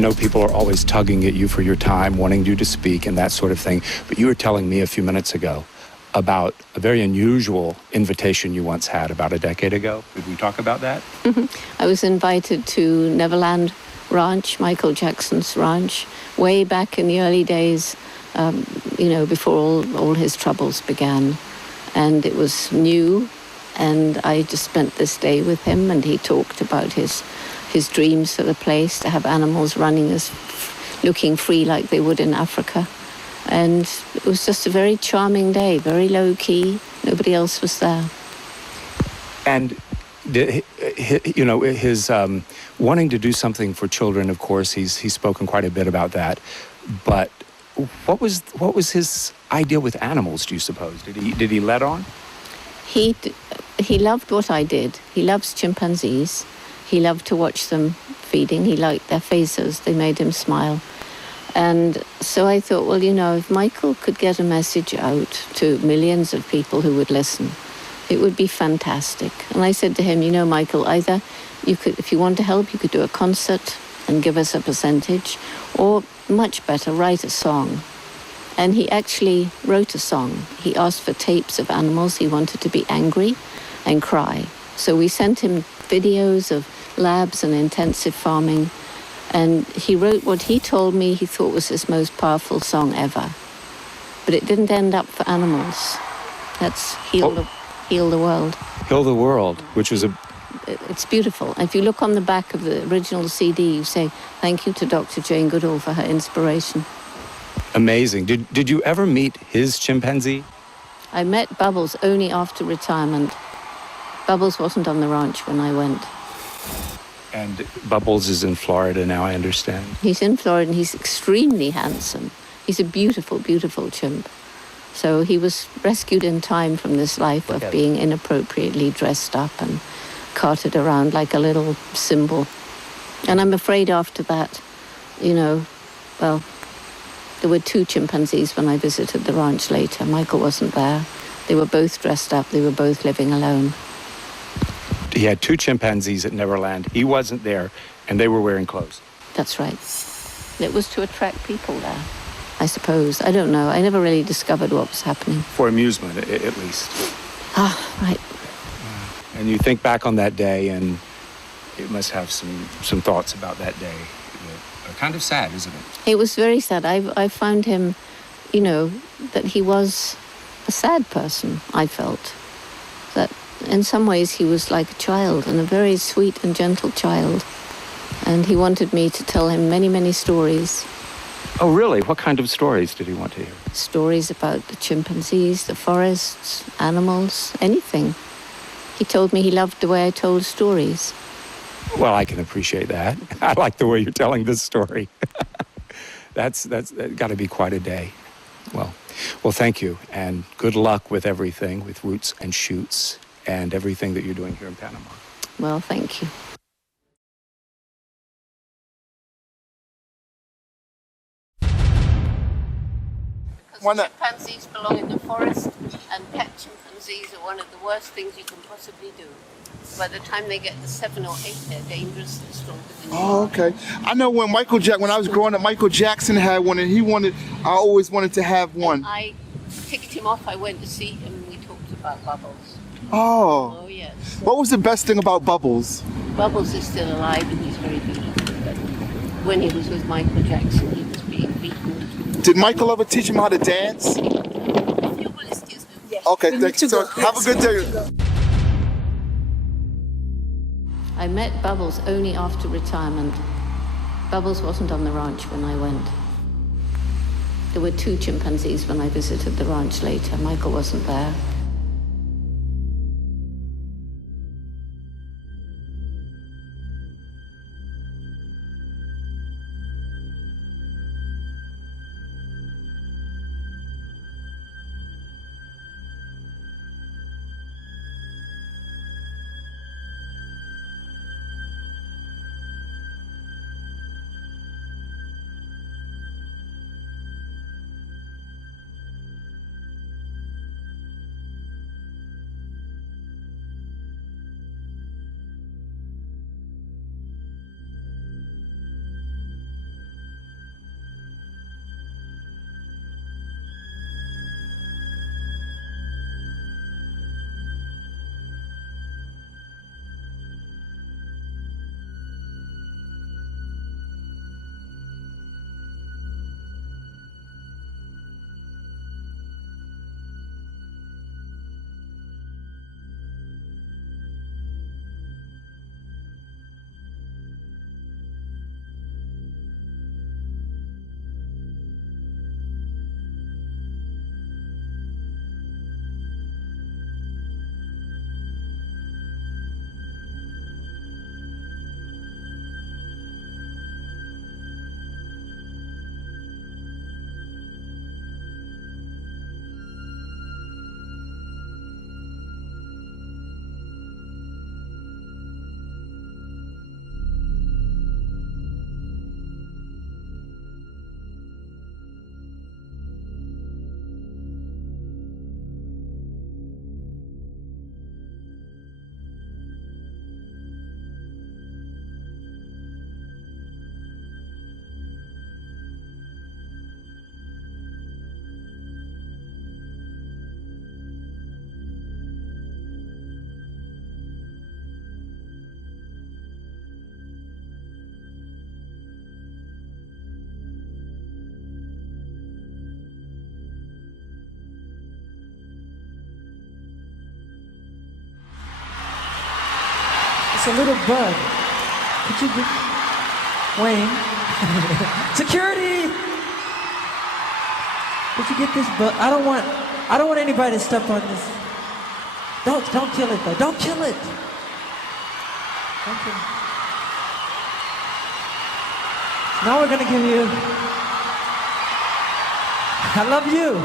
I know people are always tugging at you for your time, wanting you to speak and that sort of thing, but you were telling me a few minutes ago about a very unusual invitation you once had about a decade ago. Did we talk about that? I was invited to Neverland Ranch, Michael Jackson's ranch, way back in the early days, before all his troubles began. And it was new, and I just spent this day with him, and he talked about his dreams for the place, to have animals running looking free like they would in Africa. And it was just a very charming day, very low-key. Nobody else was there. And, his wanting to do something for children, of course, he's spoken quite a bit about that. But what was his idea with animals, do you suppose? Did he let on? He loved what I did. He loves chimpanzees. He loved to watch them feeding. He liked their faces. They made him smile. And so I thought, well, if Michael could get a message out to millions of people who would listen, it would be fantastic. And I said to him, Michael, either you could, if you want to help, you could do a concert and give us a percentage, or much better, write a song. And he actually wrote a song. He asked for tapes of animals. He wanted to be angry and cry. So we sent him videos of labs and intensive farming. And he wrote what he told me he thought was his most powerful song ever. But it didn't end up for animals. That's Heal the World. Heal the World, which was It's beautiful. If you look on the back of the original CD, you say, thank you to Dr. Jane Goodall for her inspiration. Amazing. Did you ever meet his chimpanzee? I met Bubbles only after retirement. Bubbles wasn't on the ranch when I went. And Bubbles is in Florida now, I understand. He's in Florida, and he's extremely handsome. He's a beautiful, beautiful chimp. So he was rescued in time from this life of being inappropriately dressed up and carted around like a little symbol. And I'm afraid after that, there were 2 chimpanzees when I visited the ranch later. Michael wasn't there. They were both dressed up. They were both living alone. He had 2 chimpanzees at Neverland. He wasn't there, and they were wearing clothes. That's right. It was to attract people there, I suppose. I don't know. I never really discovered what was happening. For amusement, at least. Ah, right. And you think back on that day, and it must have some thoughts about that day. Kind of sad, isn't it? It was very sad. I found him, that he was a sad person, I felt. That in some ways he was like a child, and a very sweet and gentle child. And he wanted me to tell him many, many stories. Oh, really? What kind of stories did he want to hear? Stories about the chimpanzees, the forests, animals, anything. He told me he loved the way I told stories. Well, I can appreciate that. I like the way you're telling this story. That's got to be quite a day. Well, thank you, and good luck with everything, with Roots and Shoots, and everything that you're doing here in Panama. Well, thank you. Because chimpanzees belong in the forest, and pet chimpanzees are one of the worst things you can possibly do. By the time they get to 7 or 8, they're dangerous and stronger than you. Oh, okay. I know when I was growing up, Michael Jackson had one, and I always wanted to have one. And I ticked him off. I went to see him, and we talked about Bubbles. Oh. Oh, yes. What was the best thing about Bubbles? Bubbles is still alive, and he's very beautiful. But when he was with Michael Jackson, he was being beaten. Did Michael ever teach him how to dance? You will excuse me. Yes. Okay, thank you. So, have a good day. I met Bubbles only after retirement. Bubbles wasn't on the ranch when I went. There were 2 chimpanzees when I visited the ranch later. Michael wasn't there. It's a little bug. Could you get Wayne? Security! Could you get this bug? I don't want anybody to step on this. Don't kill it though. Don't kill it. Don't kill it. Now we're gonna give you I love you.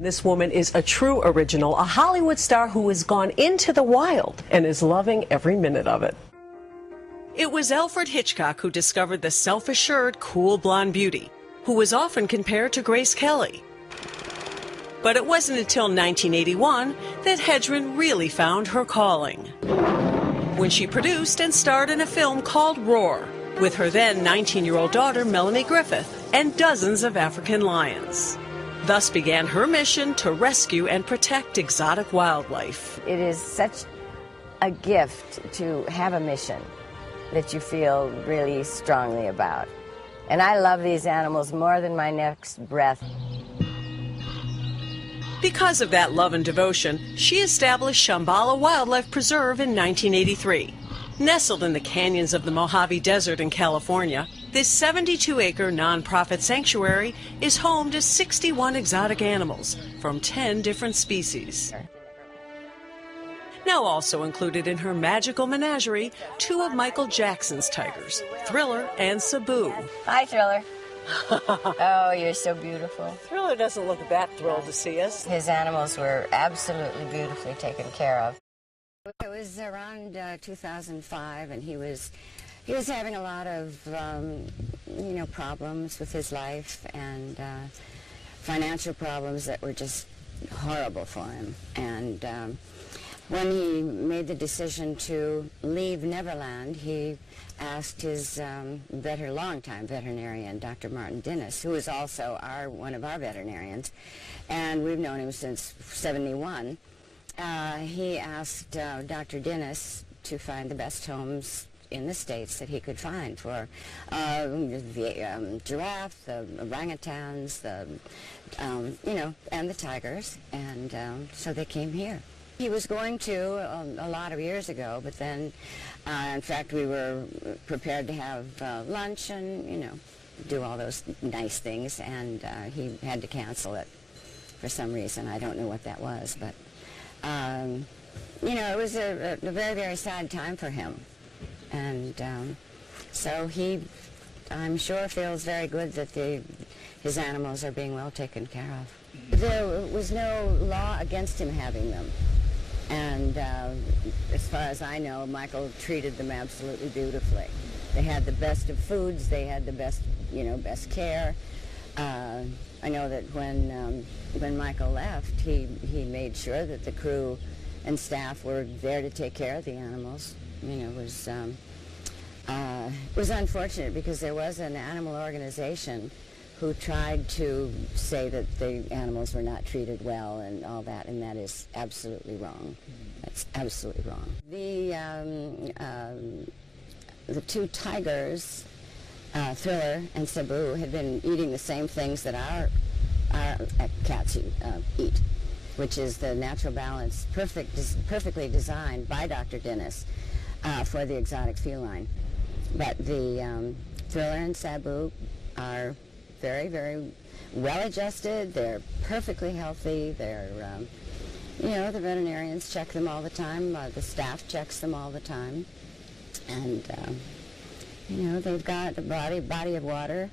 This woman is a true original, a Hollywood star who has gone into the wild and is loving every minute of it. It was Alfred Hitchcock who discovered the self-assured, cool blonde beauty, who was often compared to Grace Kelly. But it wasn't until 1981 that Hedren really found her calling, when she produced and starred in a film called Roar, with her then 19-year-old daughter Melanie Griffith and dozens of African lions. Thus began her mission to rescue and protect exotic wildlife. It is such a gift to have a mission that you feel really strongly about. And I love these animals more than my next breath. Because of that love and devotion, she established Shambhala Wildlife Preserve in 1983. Nestled in the canyons of the Mojave Desert in California, this 72-acre nonprofit sanctuary is home to 61 exotic animals from 10 different species. Now also included in her magical menagerie, 2 of Michael Jackson's tigers, Thriller and Sabu. Hi, Thriller. Oh, you're so beautiful. Thriller doesn't look that thrilled to see us. His animals were absolutely beautifully taken care of. It was around 2005, and he was having a lot of problems with his life and financial problems that were just horrible for him. And when he made the decision to leave Neverland, he asked his longtime veterinarian, Dr. Martin Dennis, who is also one of our veterinarians, and we've known him since '71. He asked Dr. Dennis to find the best homes in the states that he could find for the giraffe, the orangutans, the, and the tigers, and so they came here. He was going to a lot of years ago, but then, in fact, we were prepared to have lunch and, do all those nice things, and he had to cancel it for some reason. I don't know what that was, but, it was a very, very sad time for him. And so he, I'm sure, feels very good that his animals are being well taken care of. There was no law against him having them. And as far as I know, Michael treated them absolutely beautifully. They had the best of foods. They had the best, best care. I know that when Michael left, he made sure that the crew and staff were there to take care of the animals. It was unfortunate because there was an animal organization who tried to say that the animals were not treated well and all that, and that is absolutely wrong. That's absolutely wrong. The two tigers, Thriller and Sabu, had been eating the same things that our cats eat, which is the natural balance, perfectly designed by Dr. Dennis for the exotic feline. But the Thriller and Sabu are very, very well-adjusted. They're perfectly healthy. They're, the veterinarians check them all the time. The staff checks them all the time. And, they've got a body of water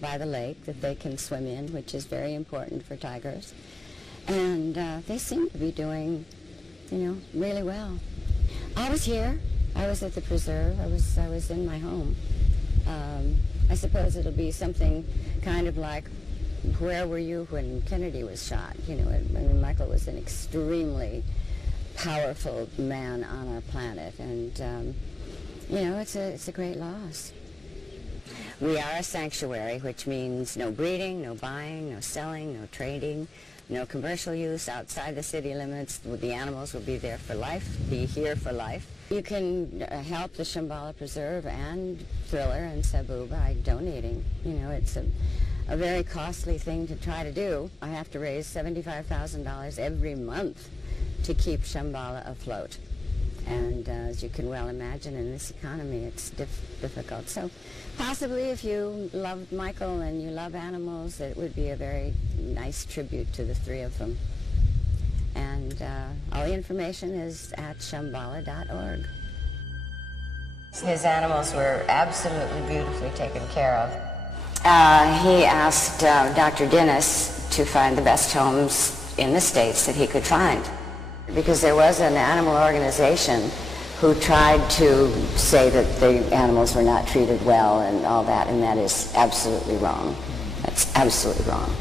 by the lake that they can swim in, which is very important for tigers. And they seem to be doing, really well. I was here. I was at the preserve. I was in my home. I suppose it'll be something kind of like, where were you when Kennedy was shot? Michael was an extremely powerful man on our planet, and it's a great loss. We are a sanctuary, which means no breeding, no buying, no selling, no trading, no commercial use outside the city limits. The animals will be there for life, be here for life. You can help the Shambhala Preserve and Thriller and Sabu by donating. It's a very costly thing to try to do. I have to raise $75,000 every month to keep Shambhala afloat. And as you can well imagine, in this economy, it's difficult. So possibly if you loved Michael and you love animals, it would be a very nice tribute to the three of them. And all the information is at shambhala.org. His animals were absolutely beautifully taken care of. He asked Dr. Dennis to find the best homes in the states that he could find, because there was an animal organization who tried to say that the animals were not treated well and all that, and that is absolutely wrong. That's absolutely wrong.